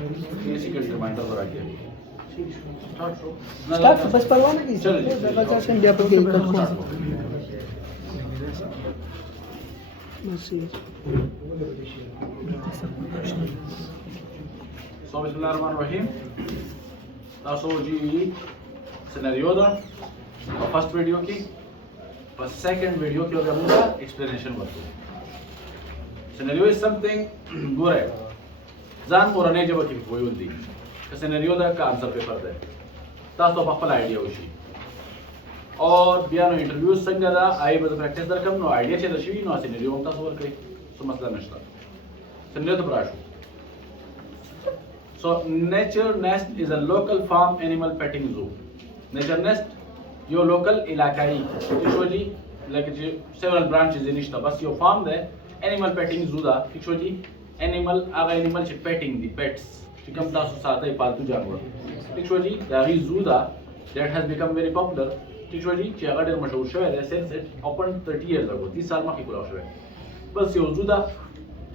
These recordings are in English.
Basic reminder हो रहा है स्टार्ट बस परवाना की चलो जगह से इंडिया पर गई कर So Bismillahirrahmanirrahim. तासो जी सिनेरियो दा फर्स्ट वीडियो की और सेकंड वीडियो की अगर मुझे एक्सप्लेनेशन बतो सिनेरियो इज समथिंग गोरे जान पुराने जब की कोई होती है सिनेरियो दा का आंसर पेपर दे तासो पप्पल आइडिया होशी और बियानो इंटरव्यू संग दा आई बद प्रैक्टिस दर कम नो आइडिया छे दशवी नो सिनेरियो हम तासो वर करी सो मसला नष्टा सिनेरियो तो प्राशु So Nature Nest is a local farm animal petting zoo. Nature Nest, your local इलाकाई, usually like several branches in ishta. बस your farm there, animal petting zoo दा, usually animal animal ची petting the pets. चिकम तासु साथा ही पालतू जानवर. Usually the zoo दा that has become very popular. Usually ची अगर डर मशहूर शवे है since it opened 30 years ago. 30 साल में की कुलाव शवे. बस यो zoo दा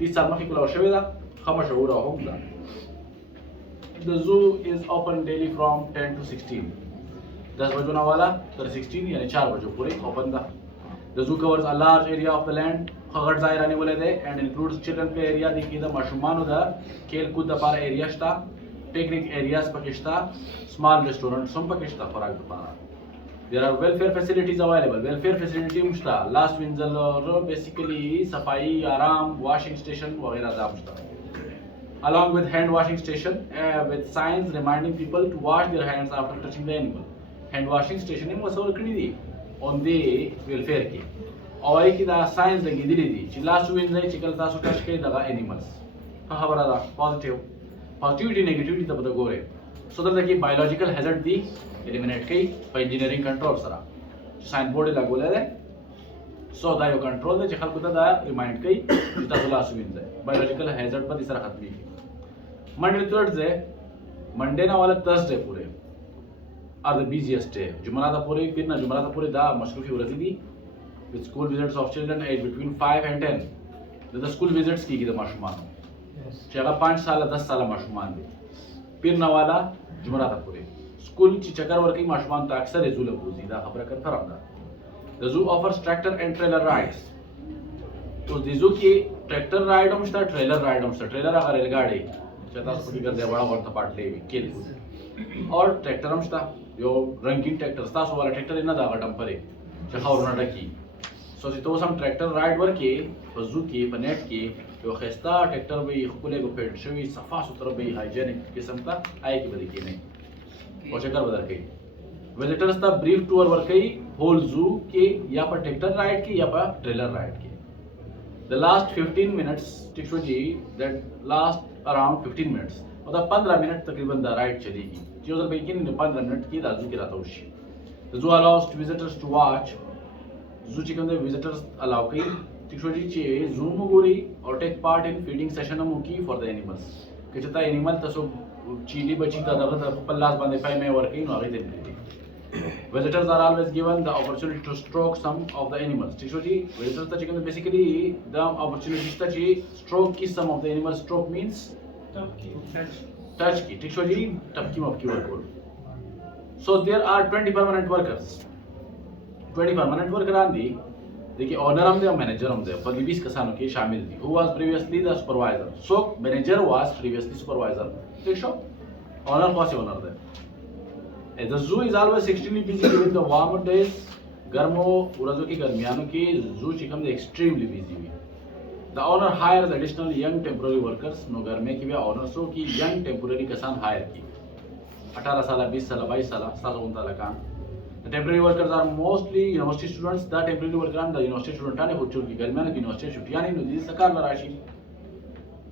30 साल में की कुलाव शवे दा, खम मशहूर होगा दा. The zoo is open daily from 10 to 16. 10 बजों वाला तर 16 यानी 4 बजों पूरे open था. The zoo covers a large area of the land. खगड़ जाहिर आने वाले थे and includes children play area देखिए दा माशुमान उदा खेल कूद दा पारा area स्टा picnic areas पकिश्ता small restaurant सम पकिश्ता फराग दा पारा. There are welfare facilities available. Welfare facility मुश्ता last windsor basically सफाई आराम washing station वगैरह दा मुश्ता. Along with hand washing station with signs reminding people to wash their hands after touching the animal. Hand washing station में मसौर करी दी on the welfare की और एक इधर signs लगी दिली दी चिल्ला सुविन जाए चिकलता सुटाश के दगा animals हाँ खबर आदा positivity negativity तब तक गोरे so that देखिए biological hazard दी eliminate की by engineering control सरा sign board लागू ले दे so that you control दे चिकल कुता दा remind की चिता चिल्ला सुविन जाए biological hazard पर इस तरह खत्म की Monday to Thursday, Monday ना वाला Thursday पूरे are the busiest day. जुमराता पूरे फिर ना जुमराता पूरे दा मशरूफी हो रही थी with school visits of children aged between 5 and 10. The school visits की दा माशुमान. चला 5 साल 10 साल माशुमान दे. फिर ना वाला जुमराता पूरे. School ची चक्कर वर्किंग माशुमान ता अक्सर ज़ू लगूज़ी दा खबर कर फराम दा. The zoo offers tractor and trailer rides. तो ज़ू की ट्रैक्टर राइड हम स्टार ट्रेलर राइड हम स्टार ट्रेलर अगर रेलगाड़ी चता स्कूटी कर दिया बड़ा बड़ा पार्ट ले खेल और ट्रैक्टर हम स्टा जो रंगीन ट्रैक्टर स्टा सो वाला ट्रैक्टर इना दागा डंपर है चखावर ना डकी सो तो हम ट्रैक्टर राइड वर के बजू के पनेट के जो खस्ता ट्रैक्टर भी खुले को पेट शवी सफा सुथरा भी हाइजीनिक किस्म का आए की बदी के नहीं और चक्कर बदल के विजिटर्स दा ब्रीफ टूर वर के होल जू के या पर ट्रैक्टर राइड के या पर ट्रेलर राइड के the last 15 minutes टिक्सोजी that last around 15 minutes मतलब 15 मिनट तकरीबन द राइड चलेगी जो जब बेकिन 15 मिनट की दाजू की राता उशी the zoo allows visitors to watch zoo chicken they visitors allow की टिक्सोजी चे zoo मुगोरी और take part in feeding session मुकी for the animals कि चता एनिमल तसो चीली बची ता दगा पल्लास बांधे पाए में वर्किंग आगे देती Visitors are always given the opportunity to stroke some of the animals. Ticshoti, visitors ta chicken basically the opportunity ta chi stroke kiss some of the animals. Stroke means touch ki. Ticshoti, tapki mafki work. So there are 20 permanent workers. 20 permanent worker andi. देखिए owner हम दे manager हम दे पर 20 किसानों के शामिल थी. Who was previously the supervisor? So manager was previously supervisor. ठीक show? Owner कौन से owner they? The zoo is always extremely busy during the warmer days. गर्मों उरज़ों की गर्मियानों की zoo चिकन दे extremely busy हुई. The owner hires additional young temporary workers. नो गर्मे की भी owners सो की young temporary किसान hire की. 18 साल 20 साल 22 साल 7 साल काम. The temporary workers are mostly university students. The temporary workers are the university students आने हो चुकी गर्मियानों की university छुट्टियाँ नहीं नदी सरकार न राशि.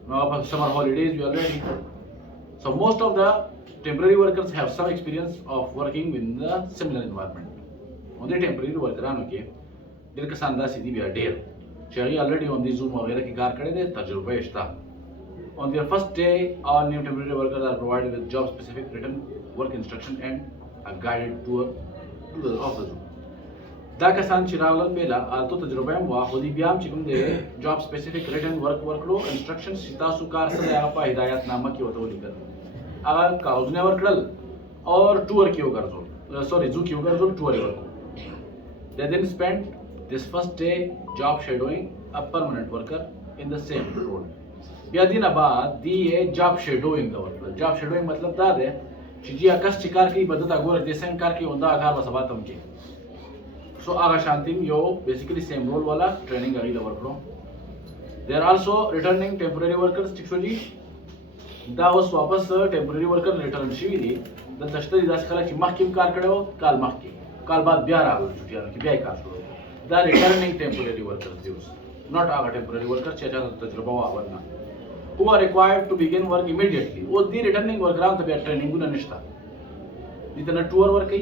now summer holidays we already. So most of the temporary workers have some experience of working in the similar environment. Only temporary worker आनो के दिल का सांदा सीधी भी अडेल. चेरी already on the Zoom वगैरह की कार करे दे तजुर्बा इश्ता. On their first day, all new temporary workers are provided with job-specific written work instruction and a guided tour of the zoo. دا کسان چې راغلل پیلا الته تجربه هم وا خو دې بیا هم چې کوم دی جاب سپیسیفیک ریټن ورک ورکړو انسټرکشنز چې تاسو کار سره هغه په هدایت نامه کې وته ولیکل هغه کاغذونه ورکړل اور ټور کې وګرځول سوري زو کې وګرځول ټور یې ورکړو they then spent this first day job shadowing a permanent worker in the same role بیا دینه بعد دی جاب شیډوینګ دا ورکړل جاب شیډوینګ مطلب دا دی چې جی کس چې کار کوي بدته ګور دې سم کار کوي اوندا کار به سبا تم کوي سو هغه شانتیم یو بیسیکلی سیم رول والا ټریننګ غوړي دا ورکړو دیر آلسو ریټرنینګ ټیمپورری ورکرز ټیک شو جی دا اوس واپس ټیمپورری ورکر ریټرن شوی دي د تشتري داس خلک چې مخکې کار کړو کال مخکې کال بعد بیا راغلل چټیانو کې بیا کار شروع دا ریټرنینګ ټیمپورری ورکرز دی اوس not هغه ټیمپورری ورکر چې چا تجربه واونه who are required to begin work immediately او دې ریټرنینګ ورکران ته بیا ټریننګونه نشته دې ته نه ټور ورکي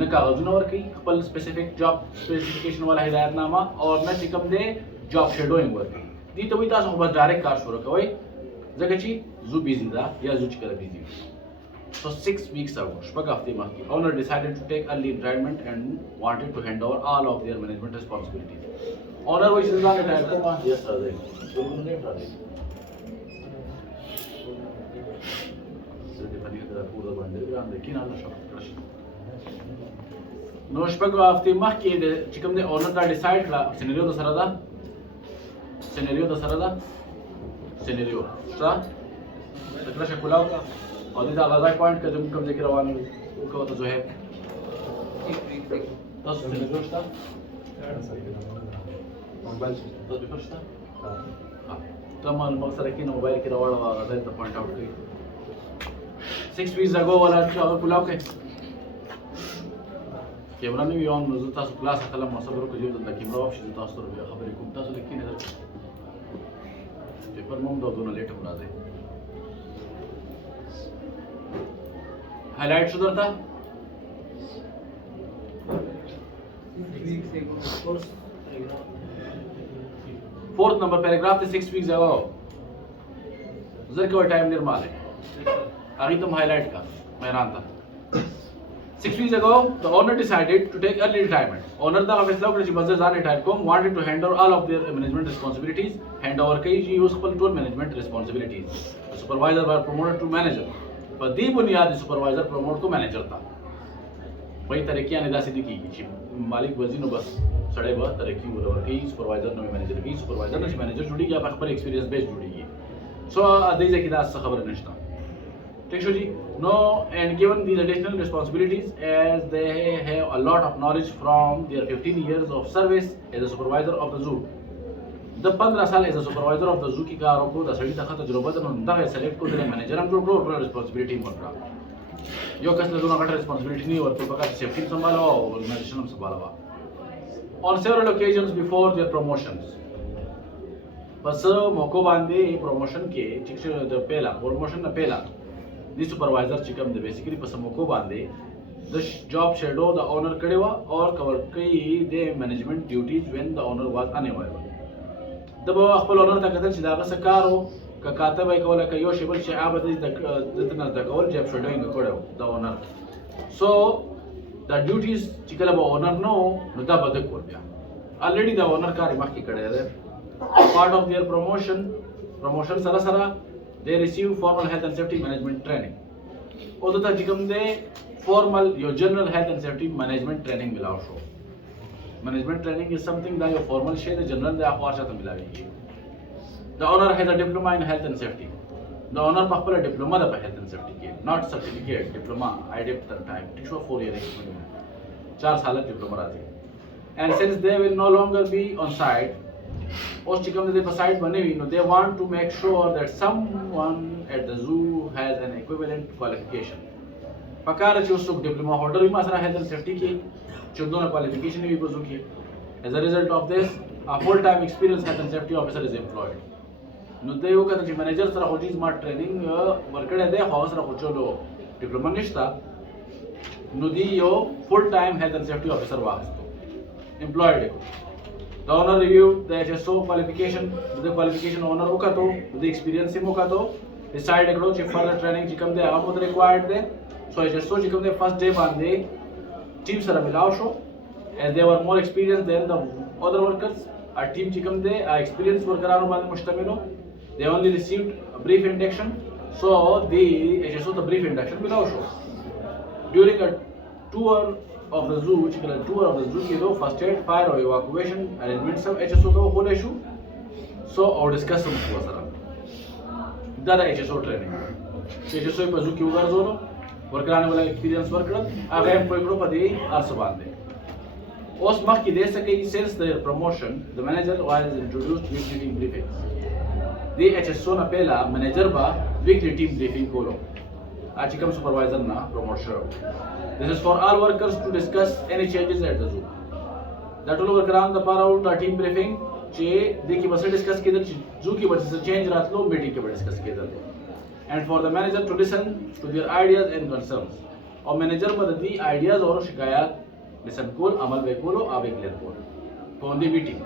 نه کاغذونه ورکي خپل سپیسیفیک جاب سپیسیفیکیشن والا هدایت نامه او نه چې کوم دی جاب شیډوینګ ورکي دې ته وایي تاسو خو بس ډایرکټ کار شروع کوئ ځکه چې زو بیزی ده یا زو چې کله بیزی So 6 weeks ago, شپږ هفتې مخکې, owner decided to take early retirement and wanted to hand over all of their management responsibilities. Owner وایي چې ځان ریټایر کوم yes sir دی ټول نه راځي زه دې باندې دا پوره باندې ګرام دی کینه الله شکر نو شپږ هفتې مخکې چې کوم دی اونر دا ډیسایډ کړه سینریو د سره ده سینریو څه تکړه شکولاو کا او دې دا غزای پوینټ کې کوم ځای کې روان یو کوم ته زه تاسو سینریو شته موبایل تاسو به شته تمام مقصد کې نو موبایل کې راوړل او غزای ته پوینټ آوټ کړئ 6 weeks ago ولا هغه کولاو کې کیمرا نه ویون نو تاسو کلاس خپل مصبر کو یو د کیمرا واپس تاسو سره خبرې کوم تاسو لیکینه درته پیپر موږ دونه لیټ راځي highlight show था fourth number paragraph थे 6 weeks ago जर के time निर्माल है अभी तुम highlight का हैरान था 6 weeks ago the owner decided to take early retirement owner दा फैसला कर जी मजे जान रिटायर को wanted to hand over all of their management responsibilities hand over कई जी useful tool management responsibilities the supervisor were promoted to manager په دې بنیاد سپروایزر پروموټ کو مینیجر تا وای طریقې نه داسې دي چې مالک وزینو بس سړی به طریقې وروري سپروایزر نو مینیجر کی سپروایزر نشي مینیجر جوړیږي په خپل ایکسپیرینس بیس جوړیږي سو دې ځکه دا څه خبره نشته ٹھیک شو جی نو and given these additional responsibilities as they have a lot of knowledge from their 15 years of service as a supervisor of the zoo د 15 سال ایز سپروایزر اف د زو کی کار وکړو د سړی ته تجربه ده نو دغه سلیکټ کړو د مینیجر هم جوړ کړو ټول ریسپانسیبিলিټي ورکړه یو کس له دوه غټه ریسپانسیبিলিټي نه ورته پکې سیفټي سمبالو او ارګنایزیشن هم سمبالو on several occasions before their promotions پس موقع باندې پروموشن کې چې د پیلا پروموشن نه پیلا د سپروایزر چې کوم د بیسیکلی پس موقع باندې د جاب شیډو د اونر کړي وا او کور کوي د مینجمنت ډیوټیز when the owner was unavailable د خپل اونر ته کتل چې دا غس کارو ک کاتب یې کوله ک یو شی بل چې عابد د نه د کول جاب شیډوینګ کړو د اونر سو د ډیوټیز چې کله به اونر نو دا بده کول بیا already the owner کار مخکې کړی دی part of their promotion سره they receive formal health and safety management training او دته چې کوم دی formal your general health and safety management training ملاو شو management training is something that your formal شی د general د اخوار شته ملاويږي the owner has a diploma in health and safety the owner په خپل ډیپلوما د health and safety کې not certificate diploma I did that time it was 4 year experience 4 سال ډیپلوما راځي and since they will no longer be on site or چې کوم د په سایت باندې وي نو they want to make sure that someone at the zoo has an equivalent qualification پکاره چې اوس ډیپلوما هولډر وي ما سره health and safety کې چې دونه qualification وي په zoo کې as a result of this a full time experienced health and safety officer is employed نو دوی یو کته چې منیجر سره خو دې سمارټ ټریننګ ورکړی دی خو سره خو چلو ډیپلوما نشته نو دی یو فل ټایم health and safety officer واغستو employed دی The owner reviewed the HSO qualification, the qualification owner وکاتو the experience هم وکاتو decide کړو چې further training چې کوم دی هغه مو required دی so HSO چې کوم دی first day باندې ټیم سره ملاو شو as they were more experienced than the other workers. Our team chikam de experienced worker anu band mustamilo. They only received a brief induction. So the HSO the brief induction below show. During a tour of the zoo, ki do first aid, fire or evacuation arrangements of HSO the whole issue. So our discussion was around. That HSO training. HSO पे zoo की उगार जोरो. Worker आने वाला experience worker. आगे हम कोई group अधे hours बांधे. उस मख की देश के since their promotion, the manager was introduced weekly team briefings. The HSO na pela manager ba weekly team briefing kolo. Achi kam supervisor na promotion. This is for all workers to discuss any changes at the zoo. That all worker on the para the team briefing che de ki bas discuss किधर zoo की वजह से change रात लो meeting के बाद discuss किधर. And for the manager to listen to their ideas and concerns. और manager बदल दी ideas और शिकायत listen कोल अमल वे कोलो आवे clear कोल. On the meeting,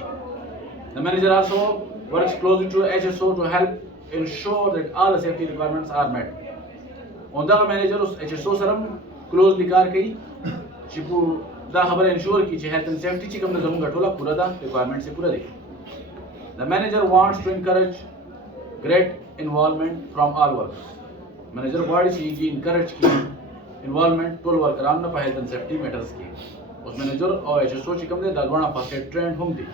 the manager also works closely to HSO to help ensure that all the safety requirements are met. On the manager उस HSO सरम closely car कई चिपू दा खबर ensure की चे health and safety चिकम ने जरूर गठोला पूरा दा requirement से पूरा दे. The manager wants to encourage great involvement from all workers. Manager body ची की encourage की involvement टोल वर्कर आम ना health and safety matters की. उस manager और HSO चिकम ने दलवाना first aid trained हम दी.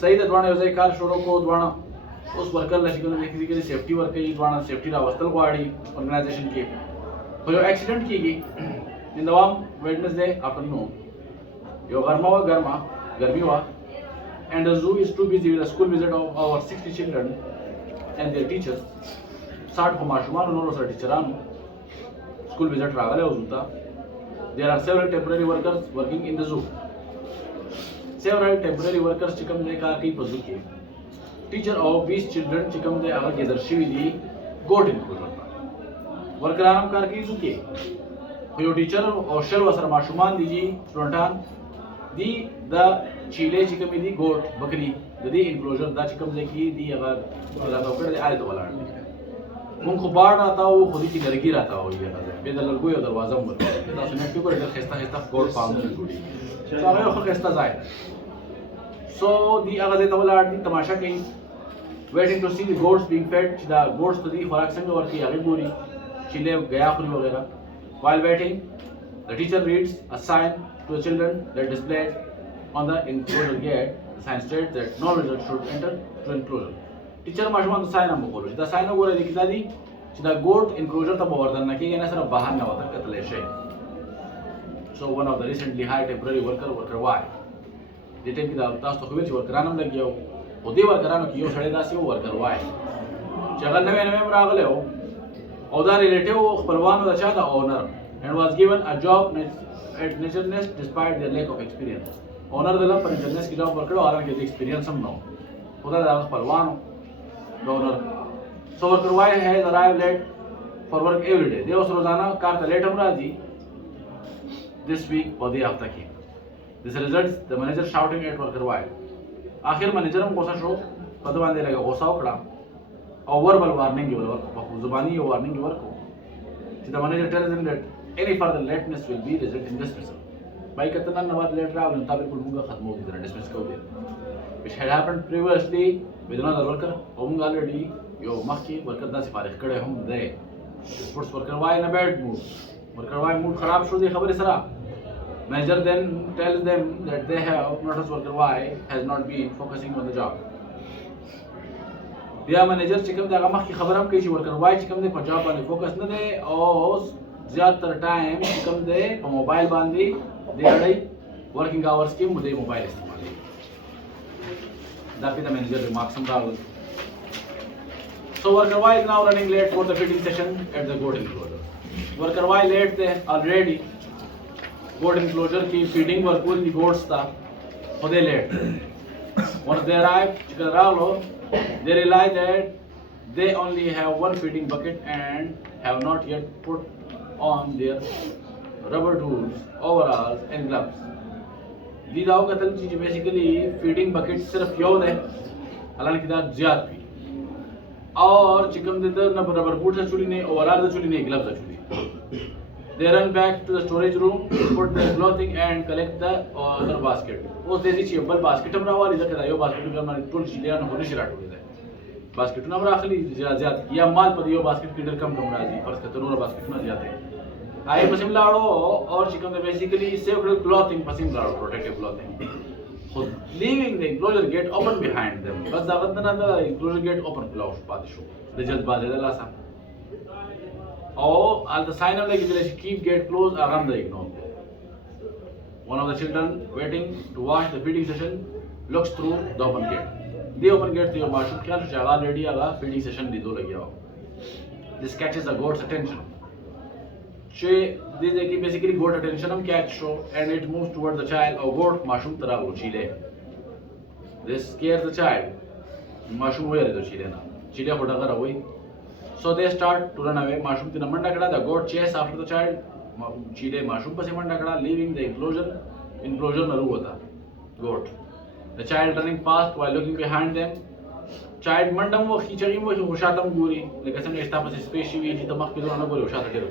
सही दलवाना योजना कार शोरों को दलवाना उस वर्कर लड़कियों ने देखी कि सेफ्टी वर्कर ही दलवाना सेफ्टी रावस्तल गाड़ी organization की. तो जो accident की गई in the warm Wednesday afternoon, यो गर्मी हुआ, and the zoo is too busy with the school visit of our 60 children and their teachers. 60 को माशुमान उन्होंने सर टीचरान school visit रागले होता. There are several temporary workers working in the zoo. Several temporary workers चिकम they car की पजू की. Teacher of 20 children चिकम दे आगे के दर्शी विधि goat inclusion. Worker आराम car की zoo की. यो टीचर और शेल वसर माशुमान दीजी स्टूडेंटान दी द चीले चिकम दी गोट बकरी दी इनक्लोजर दा चिकम दे की दी अगर दा कर दे आए तो वाला मुंह को बाढ़ आता हो खुदी की लड़की रहता हो ये बेदल लगोय दरवाजा में दा सुने के ऊपर खस्ता खस्ता गोट पाम जुड़ी तो हमें वो खस्ता जाए सो दी अगर दे तो वाला दी तमाशा कहीं waiting to see the goats being fed the goats तो दी खुराक संग और की आगे पूरी चिले गया खुली वगैरह. While waiting, the teacher reads a sign to the children that displayed on the enclosure gate. The sign states that no visitor should enter to enclosure. Teacher माशुमान तो sign हम बोलो. जितना sign हो गया दिखता दी, जितना goat enclosure तब बवर्धन न किया ना सिर्फ बाहर न होता कतले शे. So one of the recently hired temporary worker Y. जितने की दावतास तो खुबे worker आनम लग गया हो. उदी worker आनम कियो साढ़े दासी वो worker Y. जगन नवे नवे मरागले हो. Other relative of Palwan was the owner and was given a job at Nature Nest despite their lack of experience. Owner the lamp Nature Nest की job worker और उनके experience हम no. उधर दाग Palwan the owner. So worker Y has arrived late for work every day. They also रोजाना car का late हम राजी this week और day after की. This results the manager shouting at worker Y. आखिर manager हम कोसा शो पदवान दे लगा कोसा उकड़ा. Or verbal warning your work, Zubani warning your work. The manager tells them that any further lateness will be resulted in dismissal. By Katanan Navad later travel and Tabi Kulmunga Khatmo is dismissed code. Which had happened previously with another worker, Omunga already, Yo Maki, worker Nasifar, Kade home there. Sports worker Y in a bad mood. Worker Y mood Kharab should the Khabarisara. Manager then tells them that they have noticed worker Y has not been focusing on the job. बिया manager चिकम दे आगमा की खबर हम कई worker Y चिकम दे पंजाब वाले focus न दे और ज्यादातर time चिकम दे mobile बांधी दे अड़ई वर्किंग आवर्स के मुझे मोबाइल इस्तेमाल दैट द मैनेजर रिमार्क्स समराल. So worker Y is now running late for the feeding session at the goat enclosure. Worker Y late थे already goat enclosure की feeding work पूरी goats था खुदे late. Once they arrive chicken रावलो they realize that they only have one feeding bucket and have not yet put on their rubber tools, overalls and gloves. These are basically feeding buckets सिर्फ योद है, हालांकि दाद ज़्यादा भी. और chicken देते न rubber boots चुली नहीं, overall चुली नहीं, gloves चुली. They run back to the storage room, put their clothing and collect the other basket. اوس د دې چې بل باسکټ هم راوالي ځکه دا یو باسکټ کې باندې ټول شیان هونه شي راټولې ده باسکټونه هم راخلي زیات یا مال په یو باسکټ کې ډېر کم راځي فرض کړه نور باسکټونه زیات دي آی پسیم لاړو اور چې کوم بیسیکلی سیف کلوتینګ پسیم لاړو پروټیکټیو کلوتینګ خو لیوینګ د انکلوزر گیټ اوپن بیهایند them بس دا غوښتنه ده انکلوزر گیټ اوپن کلاو پاتې شو د جذبازه د لاسه او al the sign of like keep gate closed around the ignore. One of the children waiting to watch the feeding session looks through the open gate. The open gate the mashuk kya jaga ready aga feeding session lido lagya ho. This catches the goat's attention. She this is basically goat attention hum catch show and it moves towards the child or goat mashuk tara chile. This scares the child. Mashuk where is the chile na? Chile hodaga rawai. So they start to run away. Mashum tina manda kada. The goat chase after the child. Chile mashum pase manda kada, leaving the enclosure. Enclosure naru hota. Goat. The child running fast while looking behind them. Child mandam wo khichari wo hushatam guri. Like asam esta pase space vi ji tamak pido na guri hushata dero.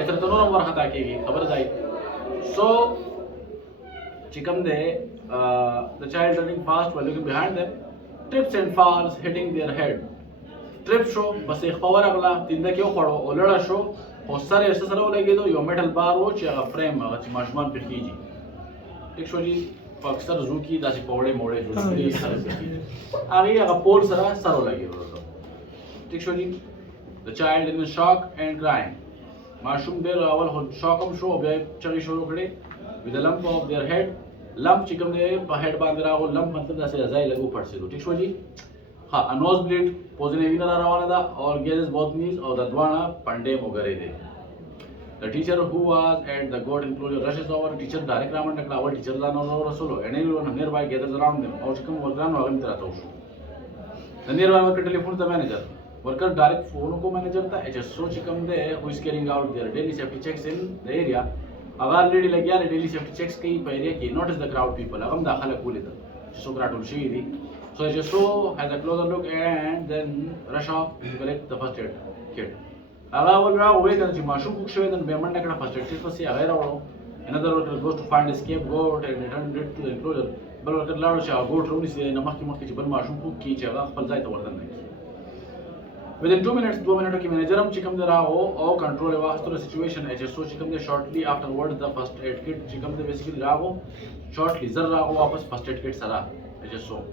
Aisar to noram war khata kegi. Khabar dai. So chikam de the child running fast while looking behind them trips and falls, hitting their head. Trip show बस एक power अगला तिंदा क्यों पड़ो ओलड़ा show और सारे ऐसे सारे लगे दो यो मेटल बार वो चाहे फ्रेम अगर माशमान पे कीजी एक शो जी अक्सर जू की दासी पौड़े मोड़े जो की सारे पे कीजी आगे अगर पोल सारा सारो लगे दो एक शो जी the child in shock and crying माशूम देर अवल हो shock हम शो अभी चली शो रोकड़े with the lump of their head lump चिकम दे head बांध रहा वो lump मतलब जैसे रजाई लगू पड़ से दो ठीक शो जी हाँ a nosebleed पोजने विनर आ रहा था और gazes both knees और दद्वाना पंडे मोगरे दे the teacher who was at the goat enclosure rushes over teacher direct Raman टकला वो teacher जाना और रसोलो and everyone nearby gathers around them और चिकम वर्करान वागन तरह तो the nearby worker telephones the manager worker direct phone को manager था HSO चिकम दे who is carrying out their daily safety checks in the area अगर लेडी लग गया daily safety checks कई पहले की notice the crowd people अगम दाखला कूले था सोकरा टुलशी थी. So HSO has a closer look and then rush off to collect the first aid kit. Aga bolra away kan ji mashu cook show then beman na kada first aid kit pasi agera walo. Another worker goes to find a scapegoat and return it to the enclosure. Bal worker laro cha goat roni se na makki makki bal mashu cook ki chaga khapal zai ta wardan nahi. Within 2 minutes, 2 minutes ki manager hum chikam de raho or control wa the situation. HSO chikam de shortly afterwards the first aid kit chikam de basically raho shortly zar raho wapas first aid kit sara HSO.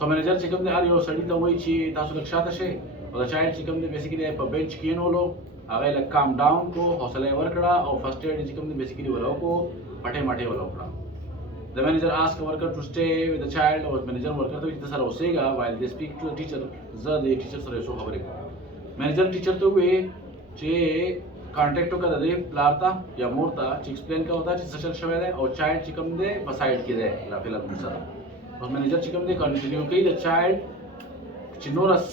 So manager चिकम they are you सड़ी तो वही ची तासु लक्षाता शे और child चिकम they basically पे bench किन होलो आगे लग काम डाउन को हौसला वर्कड़ा और फर्स्ट एड चिकम दे बेसिकली वालों को पटे माटे वालों कड़ा the manager asks worker to stay with the child और manager worker तो इतना सारा होसेगा while they speak to the teacher the teacher सरे सो खबरे को manager teacher तो वे चे कांटेक्ट का दे प्लारता या मोरता ची एक्सप्लेन का होता ची सचल शवे दे और चाइल्ड चिकम दे बसाइड के दे ला फिलहाल मुसरा और मैनेजर चिकम दे कंटिन्यू की द चाइल्ड चिनोरस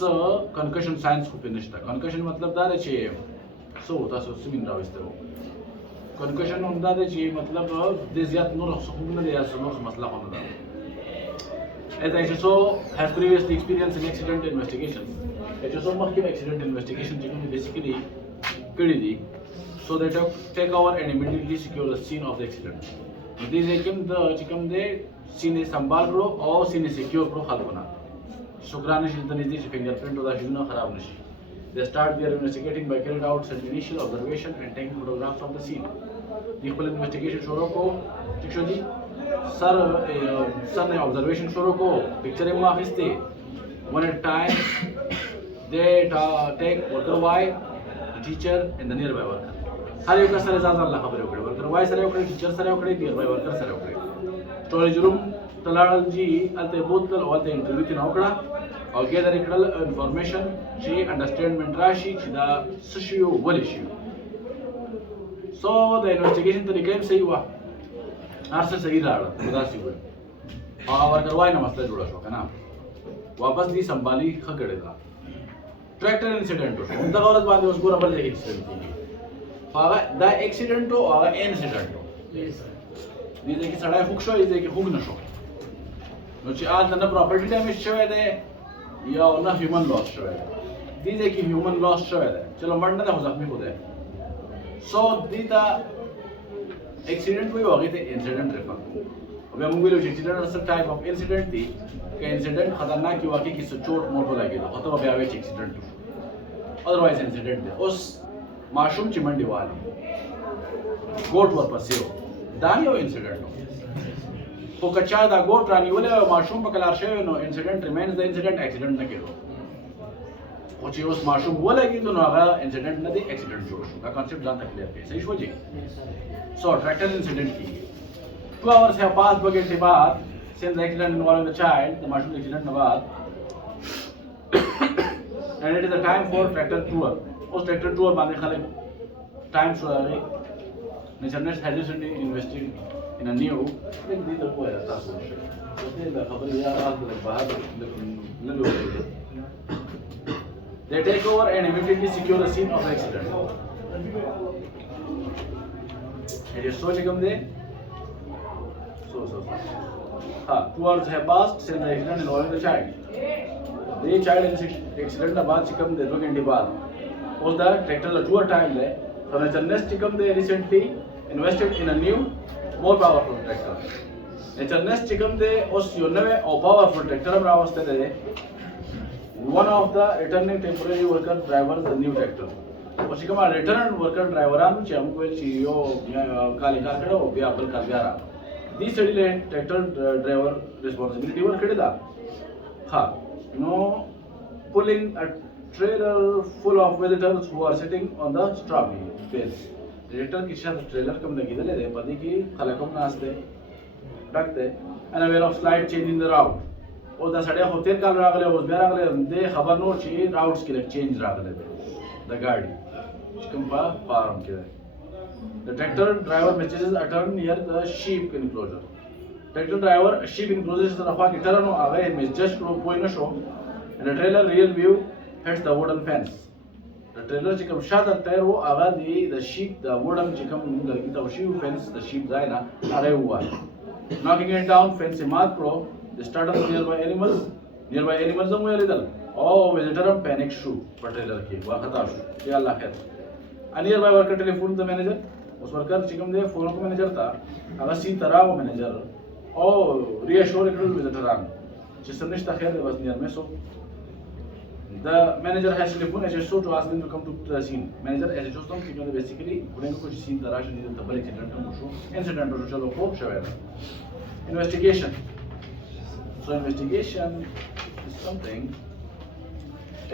कंकशन साइंस को फिनिश था कंकशन मतलब दारे चे सो तासो सिमिन राविस्ते हो कंकशन होंदा दे चे मतलब दे ज्यादा नोर सुकुन दे यार नोर मसला होंदा as HSO has previously experienced an accident investigation HSO मखिम accident investigation चिकम basically करी दी so they take over and immediately secure the scene of the accident these चिकम दे सीने संभाल करो और सीने सिक्योर करो हाल बना शुक्राने शिल्तनी दी फिंगरप्रिंट होता शिलना खराब नशी they start their investigating by carrying out some initial observation and taking photographs of the scene equal investigation शुरू को ठीक जी सर ने observation शुरू को पिक्चर में आखिस्ते one at a time they take worker Y the teacher and the nearby worker हर एक का sir ज़्यादा अल्लाह खबर है worker Y सर है उकड़े teacher सर है उकड़े nearby worker सर है उकड़े storage room talaal ji alte botal alte interview ki naukra or gather information she understandment rashi da sishiyo walishu so the investigation tarike sahi hua arse sahi rada udasi hua और करवाए ना मसला जुड़ा show है ना वापस दी संभाली खगड़े था ट्रैक्टर इंसिडेंट हो उनका औरत बाद में उसको रबर लेके एक्सीडेंट की पागा दा एक्सीडेंट हो आगा इंसिडेंट हो दिजे की सड़ाई हुक शो दिजे की हुक न शो नो ची आज ना प्रॉपर्टी डैमेज शो है दे या ना ह्यूमन लॉस शो है दिजे की ह्यूमन लॉस शो है चलो मरना था जख्मी को दे So dita accident we wagi the incident refer. अब हम बोले accident is a type of incident थी कि incident खतरनाक की वाकई किसी चोट मोट को लगी तो अब आवे accident otherwise incident दे उस माशूम चिमंडी वाली गोट वर पसियो दानियो incident हो तो कच्चा दा गोट रानी वाले माशूम पकलार शे no incident remains the incident accident न करो वो चीज़ उस माशूम वो लगी तो ना इंसिडेंट न दे एक्सीडेंट जोड़ का कॉन्सेप्ट जान तक क्लियर है सही हो जी सो ट्रैक्टर इंसिडेंट की 2 hours have passed बगैर बाद since the accident involving the child the माशूम एक्सीडेंट न बाद and it is a time for tractor tour उस ट्रैक्टर टूर बांधे खाली टाइम शो आ गई नेचरनेस has recently invested in a new एक दी तो कोई ऐसा सोच उसने द खबर यार आज बाहर न लो They take over and immediately secure the scene of the accident. And just so chikam de. So. 2 hours have passed since the accident involving the child. The child accident na baad chikam de 2 घंटे बाद. Was the tractor the tour time de. So Naturalist chikam de recently invested in a new, more powerful tractor. Naturalist chikam de us yonne or powerful tractor हम रावस्ते de. One of the returning temporary worker drivers the new tractor. उसी का return worker driver आम चाहूँ कोई चीज़ काली car खड़ा हो गया अपने कार गया This study tractor driver responsibility work करे था हाँ no pulling a trailer full of visitors who are sitting on the strawberry beds. Director की शायद trailer कम लगी था ले पति की खलकम नाचते रखते unaware of slight change in the route. और द सड़े होतेर काल रागले उस बेरा गले दे खबर नो ची राउट्स के लिए चेंज रागले द गाड़ी चिकम पा फार्म के the tractor driver messages a turn near the sheep enclosure tractor driver sheep enclosure से रफा की टर्न आवे मैसेज को कोई न शो and the trailer rear view hits the wooden fence the trailer चिकम शाद टायर वो आगा दी द शीप द वुडन चिकम लगी तो शीप फेंस द शीप जाए ना अरे हुआ knocking it down fence मात pro they start up nearby animals हम ये लिदल oh visitor हम panic shoe पर ट्रेलर की वाह खताश या अल्लाह खैर a nearby worker telephone the manager उस वर्कर चिकम दे फोन को मैनेजर था अगर सी तरह वो manager oh reassure it visitor आम जिससे निश्चित खैर बस नियर में so the manager has telephone HSO to ask them to come to the scene manager HSO तो चिकम दे basically उन्हें को कुछ scene तरह से निदल तबले एक्सीडेंट हम शो इंसिडेंट हो चलो को शवेरा investigation. So investigation is something.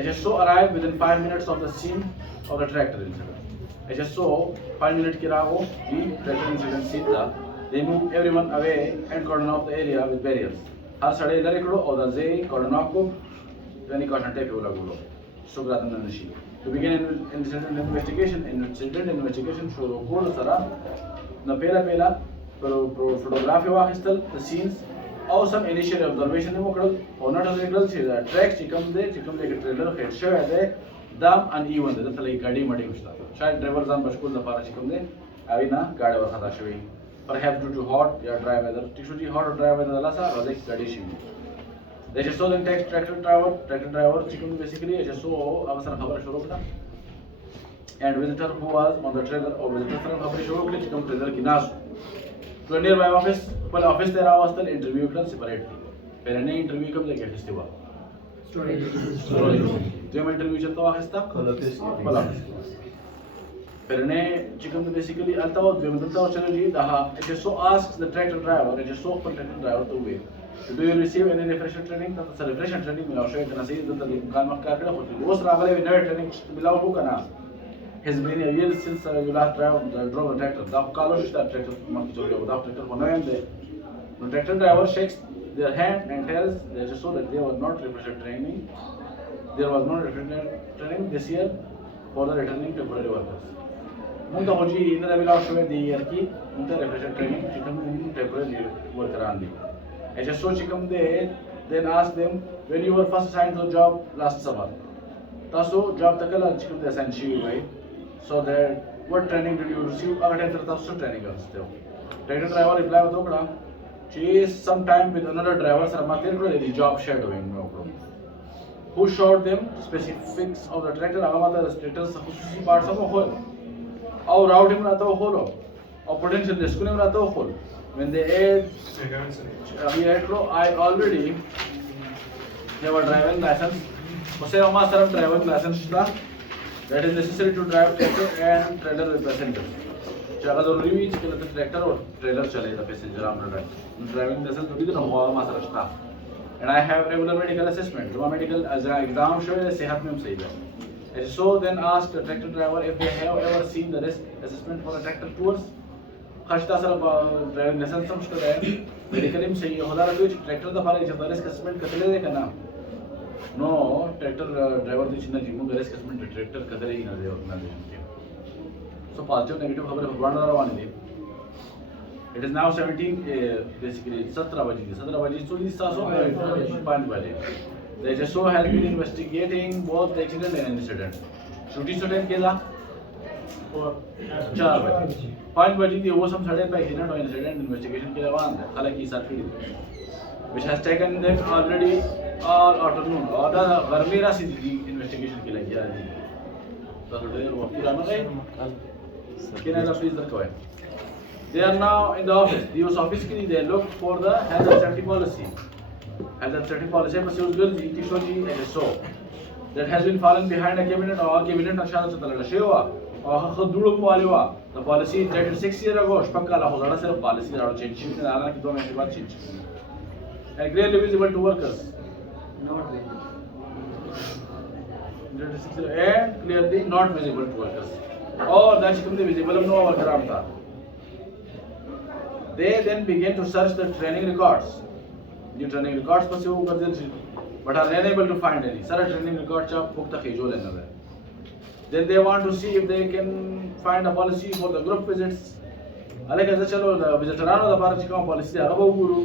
HSO arrived within 5 minutes of the scene of the tractor incident. HSO 5 minutes के राहो the tractor incident scene था. They moved everyone away and cordon off the area with barriers. हर सड़े इधर इकड़ो और the J cordon off को यानी caution tape उला गुलो. सुब्रातन नशी. To begin incident investigation शुरू कोड सरा न पहला photography वाहिस्तल the scenes और some initial observation है वो कल और not only कल चीज़ है track चिकम दे के trailer हेड शो है दे दाम uneven दे तो लाइक गाड़ी मड़ी उछला शायद ड्राइवर जान बशकुल दफारा चिकम दे अभी ना गाड़ी वाला खाता showy perhaps due to hot या dry weather टिशुजी hot और dry weather वाला सा और एक गाड़ी Shivi they just saw the text tractor driver चिकम basically just saw अवसर खबर शुरू करा and visitor who was on the trailer और visitor सर खबर शुरू करी चिकम trailer की नास तो nearby office पर ऑफिस तेरा वास्ते इंटरव्यू कर सेपरेट थी पहले ने इंटरव्यू कब लेके फेस्टिवल स्टोरी जो मैं इंटरव्यू चलता हुआ खस्ता भला पहले ने चिकन तो बेसिकली आता हो जो मतलब तो चलो जी दहा it is so asks the tractor driver it is so for tractor driver to wait do you receive any refresher training तो refresher training मिला शो इतना सही तो दुकान में क्या करना होती है वो सरागले भी नए ट्रेनिंग मिला हो करना has been a year since you last drove a tractor. The college that tractor must be without tractor for no end. The tractor driver shakes their hand and tells they just so that there was not refresher training. There was no refresher training this year for the returning temporary workers. Munta hoji inda bila shwe di year ki munta refresher training chikam temporary worker andi. I just so chikam de then ask them when you were first assigned to the job last summer. Taso job takala chikam de assign shi right. So that what training did you receive? अगर ऐसा था तो training करते हो. Tractor driver reply बताओ करा. She is sometime with another driver sir मातेर करो यदि job shadowing में करो. Who showed them specifics of the tractor? अगर माता tractor से खुशी parts सब हो. او routing راته وخولو او potential riskونه راته وخول when they add we add رو I already have a driving license وسه ما سره driving license شته that is necessary to drive tractor and trailer with passenger چې هغه ضروري وي چې کله ته ټریکټر او ټریلر چلایې د پیسنجرانو لپاره ډرایوینګ لایسنس ضروري ده نو هغه ما سره شته and I have regular medical assessment زما medical as an exam شوی دی صحت مې هم صحیح ده so then ask the tractor driver if they have ever seen the risk assessment for a tractor tours خاص تاسو سره ډرایوینګ لایسنس هم شته دی میډیکل هم صحیح خدا راځي چې ټریکټر د لپاره چې د ریسک اسسمنټ کتلې ده کنه نو ټریکټر ډرایور د چې نه چې موږ ریسک اسسمنټ ټریکټر کتلې نه دی ورنه So positive negative खबर भगवान रवाने दे it is now 17 basically 17 बजे 5 बजे the JSO has been investigating both the accident and incident shooting incident केला 4 बजे 5 बजे थी वो सब साढ़े पे accident और incident investigation के रवान है हालांकि साथ which has taken them already all afternoon और गर्मीरा सी investigation के लिए किया है तो थोड़े वक्त लाना है Can I please the coin? They are now in the office. The US office के लिए they look for the hazard safety policy. Hazard safety policy पर से उस गर्ल जी टिशोजी HSO that has been fallen behind a cabinet or cabinet नक्शा से तलड़ा शेवा और खुद दूर वाले हुआ the policy dated 6 years ago शपक्का ला होगा सिर्फ policy राउंड चेंज नहीं आना कि 2 महीने बाद change and clearly visible to workers not visible and clearly not visible to workers or that become the visible of no workaround tha they then begin to search the training records the training records पर से वो कर देते but are unable to find any सारा training record चा पुख्ता खींचो लेना है then they want to see if they can find a policy for the group visits अलग ऐसा चलो visitorano दा बारे चिकमा policy है अरबो गुरु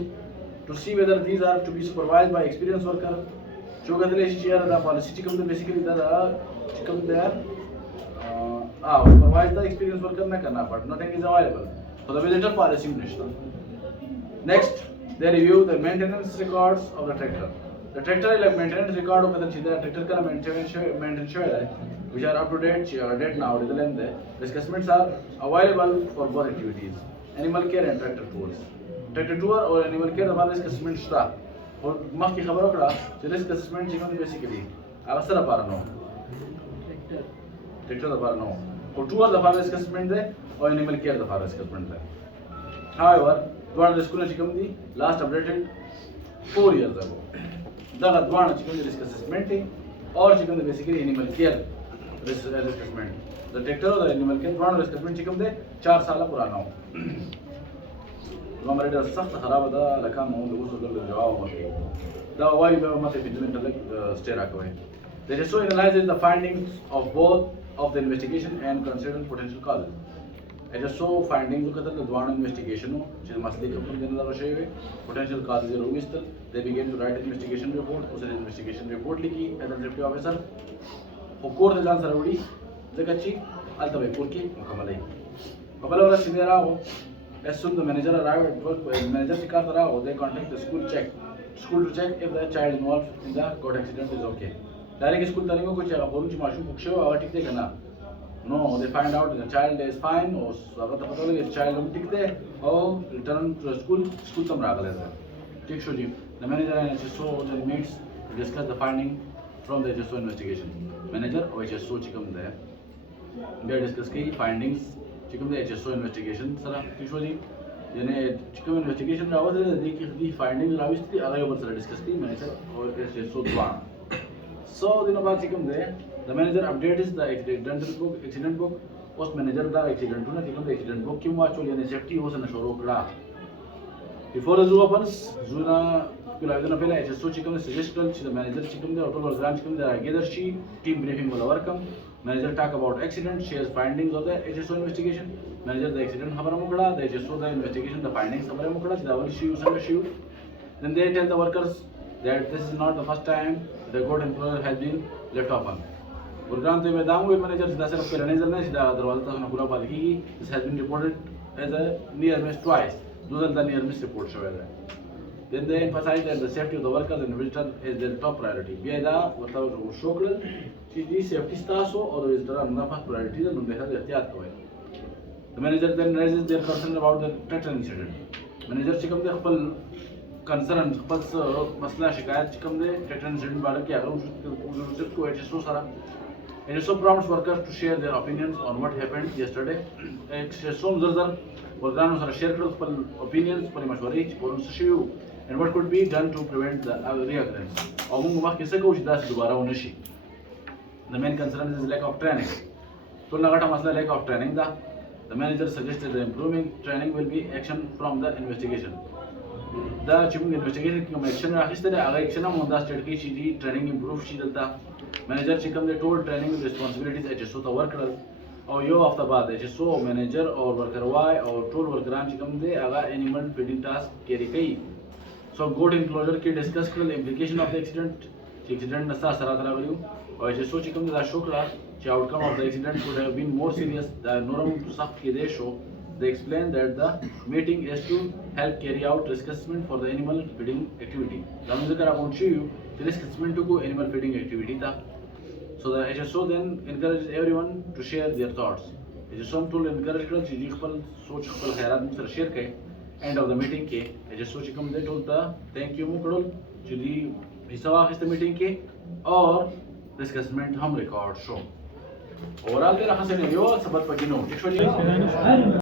to see whether these are to be supervised by experienced worker जो कहते हैं शेयर दा policy चिकम तो basically दा चिकम दा supervise the experienced worker na karna but nothing is available so the visitor policy nishta next they review the maintenance records of the tractor like maintenance record of the tractor ka maintenance show hai which are up to date now the assessments are available for both activities animal care and tractor tour or animal care the assessment sta aur mak ki khabar okra risk assessment chikam basically avasara parano tractor the parano or tour the farm assessment there or animal care the farm assessment there. However, one of the school chikam the last updated 4 years ago. The one chikam the risk assessment or chikam the basically animal care risk assessment. The tractor or the animal care one risk assessment chikam the 4 साल पुराना हो. तो हमारे डर सख्त खराब था लगा मैं उन लोगों से जवाब हो गया. The why we must be doing like stay रखो है. The JSO analyzes the findings of both of the investigation and consider potential causes. HSO findings look at the Dwan investigation, which is mostly potential causes are registered. They begin to write an investigation report. उस investigation report लिखी as a safety officer. वो court से जान सरोड़ी जगह ची अल्तबे court की मुकम्मल है. कपल वाला सीधे रहा हो. As soon the manager arrived at work, manager से कहा रहा हो, they contact the school to check if the child involved in the court accident is okay. Direct school taringo kuch बोलूँ ची माशूम पुक्षे हो आवाज़ टिकते करना no they find out the child is fine और अगर तो पता लगे child हम टिकते और return to school तम राग लेते हैं ठीक शो जी the manager and HSO then meets to discuss the finding from the HSO investigation manager और HSO चिकम दे they discuss की findings चिकम दे HSO investigation सरा ठीक शो जी यानी चिकम investigation रावत है देखिए की findings राविस थी अलग अलग सरा discuss की manager और HSO द्वारा So the manager updates the accident book. Post manager the accident the accident book क्यों actually यानी safety हो सना शोरों करा. Before the zoo opens, zoo ना कुल आयोजन पहले HSO चिकम ने suggest कर the manager चिकम ने auto loss branch चिकम ने gather sheet team briefing वाला workam. Manager talk about accident, shares findings of the HSO investigation. Manager the accident हमारा मुकड़ा, the HSO the investigation the findings हमारा मुकड़ा. The our issue. Then they tell the workers that this is not the first time the good employer has been left open. Program to मैदान में manager सीधा सिर्फ करने जलने सीधा दरवाजा तक ना पूरा बात की this has been reported as a near miss twice. दूसरा the near miss report show है. Then they emphasize that the safety of the workers and visitor is their top priority. बेदा मतलब शोकल चीज़ safety staff हो और visitor अपना first priority है उनके साथ एहतियात करें. The manager then raises their concern about the tractor incident. Manager چې کوم دی خپل concern خپل مسله شکایت چې کوم دی tractor incident باندې کې هغه وجود کو HSO سره HSO prompts workers to share their opinions on what happened yesterday. HSO زر ورګانو سره شیر کړل خپل opinions خپل مشورې چې پرون څه شوي and what could be done to prevent the reoccurrence. او موږ مخکې څه کوو چې داسې دوباره ونه شي. The main concern is lack of training. ټول نه غټه مسله lack of training ده. The manager suggested that improving training will be action from the investigation. دا چې موږ investigation کې کوم action راخیسته ده هغه action هم دا سټیټ کوي چې دی training improve شي دلته. Manager چې کوم دی ټول training responsibilities HSO ته ورکړل او یو هفته بعد HSO manager او ورکر وای او ټول ورکران چې کوم دی هغه animal feeding task carry کوي. So good enclosure کې discuss کړل implication of the accident چې accident نستا سره راغلی او HSO چې کوم دی دا شو کړه چې outcome of the accident could have been more serious دا نورم سخت کېدی شو. They explained that the meeting is to help carry out risk assessment for the animal feeding activity. دا موږ ذکر راغون شو چې risk assessment کو animal feeding activity تا. So the HSO then encourages everyone to share their thoughts. HSO ټول encourage کړل چې دوی خپل سوچ خپل خیالات موږ سره شیر کړي. End of the meeting کې HSO چې کوم دی ټول ته thank you مو کړل چې دوی حصہ واخیسته meeting کې اور risk assessment هم ریکارډ شو. Overall ډېره ښه سناریو ثبت پکې نه و.